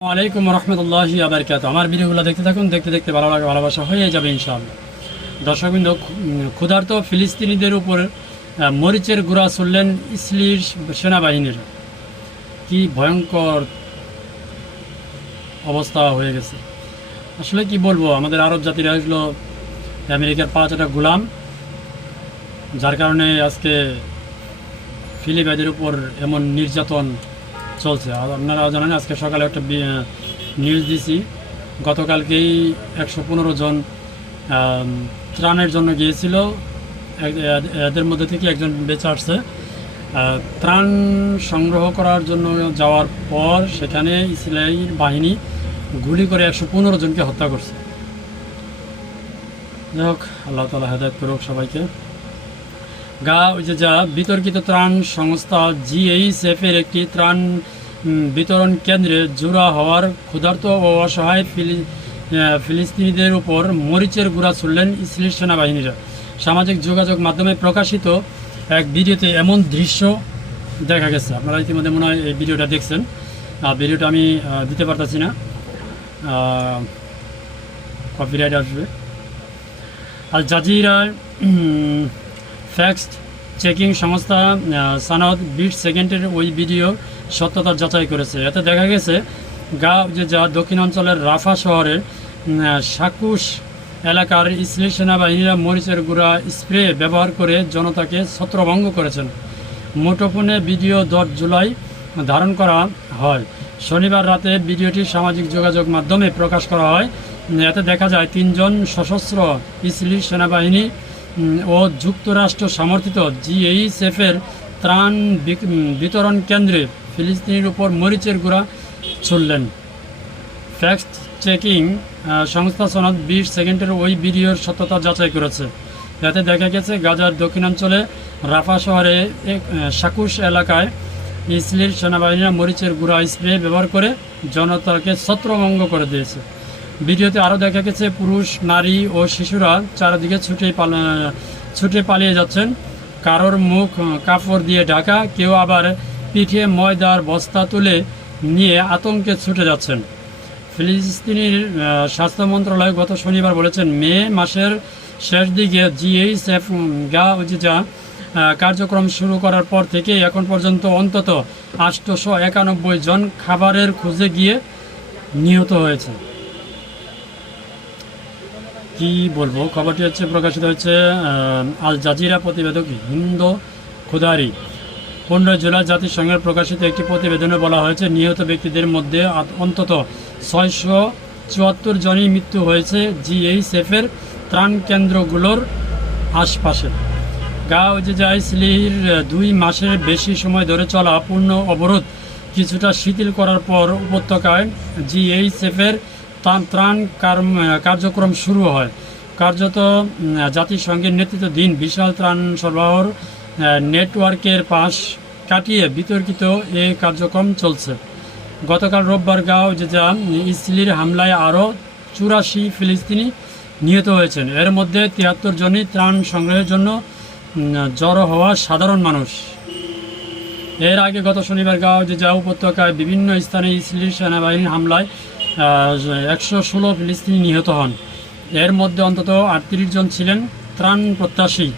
আলাইকুম রহমতুল্লাহি আবরকাত আমার ভিডিওগুলো দেখতে থাকুন, দেখতে দেখতে ভালো লাগে, ভালোবাসা হয়ে যাবে ইনশাআল্লাহ। দর্শকবৃন্দ ক্ষুধার্ত ফিলিস্তিনিদের উপর মরিচের গুড়া চললেন ইসলির সেনাবাহিনীর। কি ভয়ঙ্কর অবস্থা হয়ে গেছে। আসলে কি বলব, আমাদের আরব জাতিরা হলো আমেরিকার পাঁচটা গোলাম, যার কারণে আজকে ফিলিপাইদের উপর এমন নির্যাতন চলছে। আর আপনারা জানেন, আজকে সকালে একটা নিউজ দিছি। গতকালকেই একশো পনেরো জন ত্রাণের জন্য গিয়েছিল। এদের মধ্যে থেকে একজন বেঁচে আসছে। ত্রাণ সংগ্রহ করার জন্য যাওয়ার পর সেখানে ইসরায়েল বাহিনী গুলি করে একশো পনেরো জনকে হত্যা করছে। যাই হোক, আল্লাহ তালা হেদায়ত করুক সবাইকে। গা ওই যে যা বিতর্কিত ত্রাণ সংস্থা জিএইচএফ এর একটি ত্রাণ বিতরণ কেন্দ্রে জোড়া হওয়ার ক্ষুধার্ত ও অসহায় ফিলি ফিলিস্তিনিদের উপর মরিচের গুড়া ছুড়লেন ইসরায়েল সেনাবাহিনীরা। সামাজিক যোগাযোগ মাধ্যমে প্রকাশিত এক ভিডিওতে এমন দৃশ্য দেখা গেছে। আপনারা ইতিমধ্যে মনে হয় এই ভিডিওটা দেখছেন। ভিডিওটা আমি দিতে পারতেছি না। কপিরাইট আসবে। আর জাজিরা ফ্যাক্সড চেকিং সংস্থা সানাদ বিশ সেকেন্ডের ওই ভিডিও সত্যতা যাচাই করেছে। এতে দেখা গেছে গা যে যা দক্ষিণাঞ্চলের রাফা শহরের সাকুশ এলাকার ইসরায়েল সেনাবাহিনীরা মরিচের গুঁড়া স্প্রে ব্যবহার করে জনতাকে ছত্রভঙ্গ করেছেন। মুঠোফোনে ভিডিও দশ জুলাই ধারণ করা হয়। শনিবার রাতে ভিডিওটি সামাজিক যোগাযোগ মাধ্যমে প্রকাশ করা হয়। এতে দেখা যায়, তিনজন সশস্ত্র ইসরায়েলি সেনাবাহিনী ও যুক্তরাষ্ট্র সমর্থিত জিএইচএফের ত্রাণ বিতরণ কেন্দ্রে ফিলিস্তিনির উপর মরিচের গুঁড়া ছুড়লেন। ফ্যাক্ট চেকিং সংস্থা সনদ বিশ সেকেন্ডের ওই ভিডিওর সত্যতা যাচাই করেছে। যাতে দেখা গেছে, গাজার দক্ষিণাঞ্চলে রাফা শহরে সাকুশ এলাকায় ইসলির সেনাবাহিনীরা মরিচের গুঁড়া স্প্রে ব্যবহার করে জনতাকে ছত্রভঙ্গ করে দিয়েছে। ভিডিওতে আরও দেখা গেছে, পুরুষ, নারী ও শিশুরা চারিদিকে ছুটে ছুটে পালিয়ে যাচ্ছেন। কারোর মুখ কাপড় দিয়ে ঢাকা, কেউ আবার পিঠে ময়দার বস্তা তুলে নিয়ে আতঙ্কে ছুটে যাচ্ছেন। ফিলিস্তিনির স্বাস্থ্য মন্ত্রণালয় গত শনিবার বলেছেন, মে মাসের শেষ দিকে জিএইচএফ গা যা কার্যক্রম শুরু করার পর থেকে এখন পর্যন্ত অন্তত আটশোশো একানব্বই জন খাবারের খুঁজে গিয়ে নিহত হয়েছে। কি বলব? খবরটি হচ্ছে, প্রকাশিত হচ্ছে আল জাজিরা প্রতিবেদক হিন্দু খুদারি। পনেরোই জুলাই জাতিসংঘের প্রকাশিত একটি প্রতিবেদনে বলা হয়েছে, নিহত ব্যক্তিদের মধ্যে অন্তত ছয়শো চুয়াত্তর জনই মৃত্যু হয়েছে জিএইচএফের ত্রাণ কেন্দ্রগুলোর আশপাশে। জাইসলির দুই মাসের বেশি সময় ধরে চলা পূর্ণ অবরোধ কিছুটা শিথিল করার পর উপত্যকায় জিএইচএফের ত্রাণ ত্রাণ কার্যক্রম শুরু হয়। কার্যত জাতিসংঘের নেতৃত্বাধীন বিশাল ত্রাণ সরবরাহর নেটওয়ার্কের পাশ কাটিয়ে বিতর্কিত এ কার্যক্রম চলছে। গতকাল রোববার গাঁও যে যা ইসলির হামলায় আরও চুরাশি ফিলিস্তিনি নিহত হয়েছেন। এর মধ্যে তিয়াত্তর জনই ত্রাণ সংগ্রহের জন্য জড়ো হওয়া সাধারণ মানুষ। এর আগে গত শনিবার গাঁও যে যা উপত্যকায় বিভিন্ন স্থানে ইসলির সেনাবাহিনীর হামলায় একশো ষোলো ফিলিস্তিনি নিহত হন। এর মধ্যে অন্তত আটত্রিশ জন ছিলেন ত্রাণ প্রত্যাশী।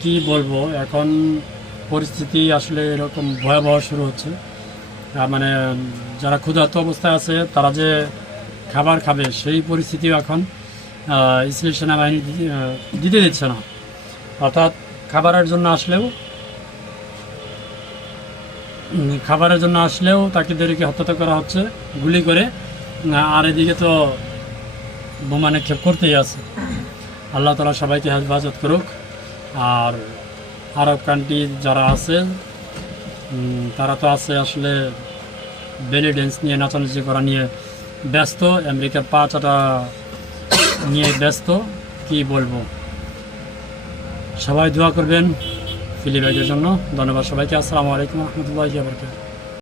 কি বলব, এখন পরিস্থিতি আসলে এরকম ভয়াবহ শুরু হচ্ছে। মানে যারা ক্ষুধার্ত অবস্থায় আছে, তারা যে খাবার খাবে, সেই পরিস্থিতিও এখন ইসরায়েল সেনাবাহিনী দিতে- দিচ্ছে না। অর্থাৎ খাবারের জন্য আসলেও খাবারের জন্য আসলেও তাকেদেরকে হত্যা করা হচ্ছে, গুলি করে। আর এদিকে তো বোমা নিক্ষেপ করতেই আছে। আল্লাহ তালা সবাইকে হেফাজত করুক। আর আরব কান্ট্রি যারা আছে তারা তো আছে আসলে বেলি ড্যান্স নিয়ে, নাচানাচি করা নিয়ে ব্যস্ত। আমেরিকার পা চাটা নিয়ে ব্যস্ত। কি বলব? সবাই দোয়া করবেন। ফিলিপাইনের জন্য ধন্যবাদ সবাইকে। আসসালামু আলাইকুম রহমতুল্লাহ বরকাত